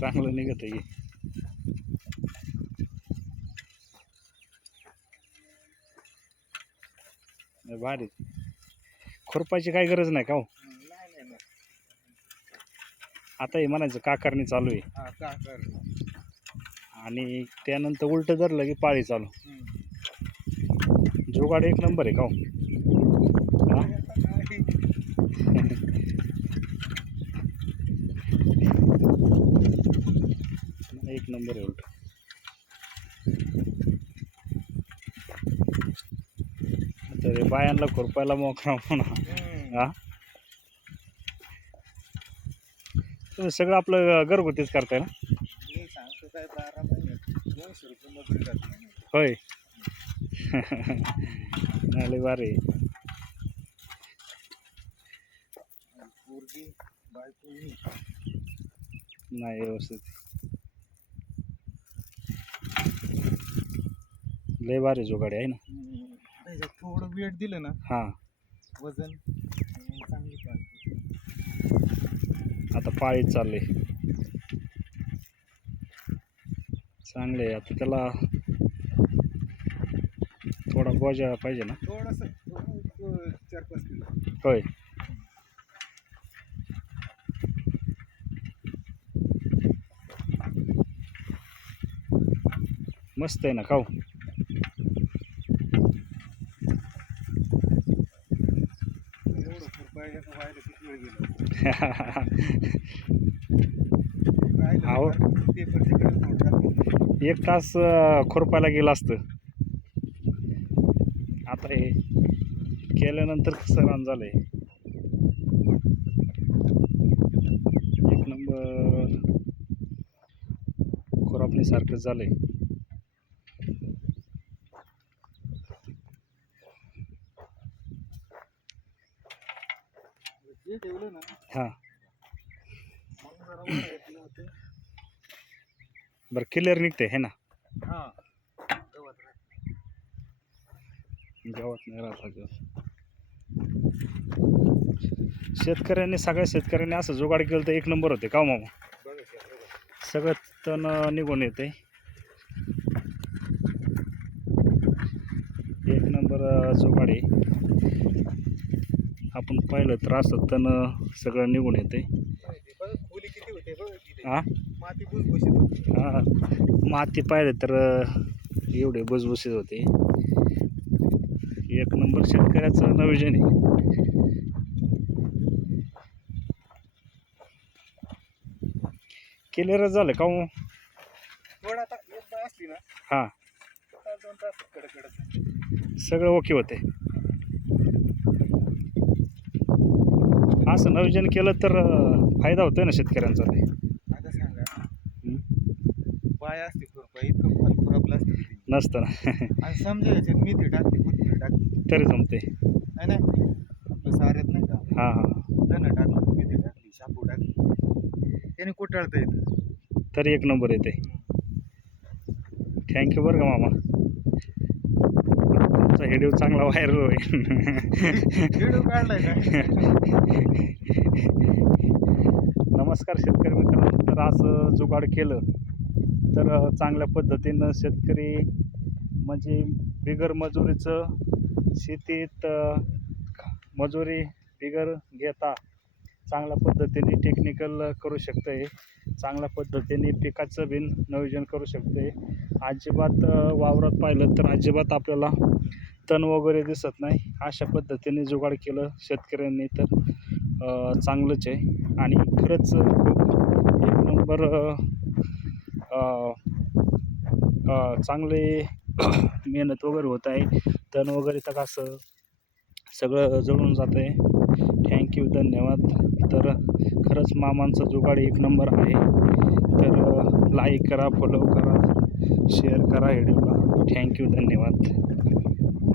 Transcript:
चांगलं निघत आहे. भारी. खुरपायची काही गरज नाही का हो? आता हे म्हणायचं काकारणी चालू आहे आणि त्यानंतर उलट धरलं की पाळी चालू. जुगाड एक नंबर आहे का हो? एक नंबर आहे उलट. तर बायांना खुरपायला मोकळा म्हणा. हा, तुम्ही सगळं आपलं घरगुतीच करताय ना? होय. नाही भारी. नाही व्यवस्थित लय भारी जुगाडी आहे ना. थोडं वेट दिलं ना, हा, वजन चांगली पाहिजे. आता पाळीत चालले चांगले. आता त्याला थोडा बोजा पाहिजे ना. थोडस 4-5 किलो. होय. मस्त आहे ना खाऊ. अहो, 1 तास खुरपायला गेलं असतं. आता हे केल्यानंतर कसं रान झालंय. एक नंबर खुरापणीसारखंच झालंय. हां, बरं क्लिअर निघते है ना. गावात नाही राहत. शेतकऱ्यांनी सगळ्या शेतकऱ्यांनी असं जुगाड केलं तर एक नंबर होते का मामा? सगळं तण निघून येते. एक नंबर जुगाड आहे. आपण पाहिलं तर असं तण सगळं निघून येते. हां, हां, माती पाहिलं तर एवढे भुसभुशीत होते. एक नंबर शेतकऱ्याचं नियोजन आहे. क्लिअरच झालं का मग? थोडा आता एक बाय असली ना, हां, 2 तास कडकडत सगळं ओके होते. असं नियोजन केलं तर फायदा होतोय ना शेतकऱ्यांचा. ते आता सांगा, बाय असते खुरपा इतकं खुरपलं असतं नसतं ना. आणि समजा याच्यात मेथी टाकली, कोथिंबीर टाकली तरी जमते. आहे ना, आपलं साऱ्यात नाही का, हां हां, धनं टाकलं, मेथी टाकली, शापू टाकली, त्याने कुटाळता येतं. तरी एक नंबर येते. थँक्यू बरं का मामा. तुमचा व्हिडिओ चांगला व्हायरल होईल. व्हिडिओ काढलाय का? नमस्कार शेतकरी मित्रांनो. तर असं जुगाड केलं तर चांगल्या पद्धतीनं शेतकरी म्हणजे बिगर मजुरीचं शेतीत मजुरी बिगर घेता चांगल्या पद्धतीने टेक्निकल करू शकतं आहे. चांगल्या पद्धतीने पिकाचं बिन नियोजन करू शकतं आहे. अजिबात वावरात पाहिलं तर अजिबात आपल्याला तण वगैरे दिसत नाही. अशा पद्धतीने जुगाड केलं शेतकऱ्यांनी तर चांगलंच आहे. आणि खरंच खूप एक नंबर चांगले मेहनत वगैरे होत आहे. तण वगैरे तर असं सगळं जळून जातं आहे. थँक्यू, धन्यवाद. तर खरंच मामांचा जुगाड एक नंबर आहे. तर लाईक करा, फॉलो करा, शेअर करा व्हिडिओला. थँक्यू, धन्यवाद.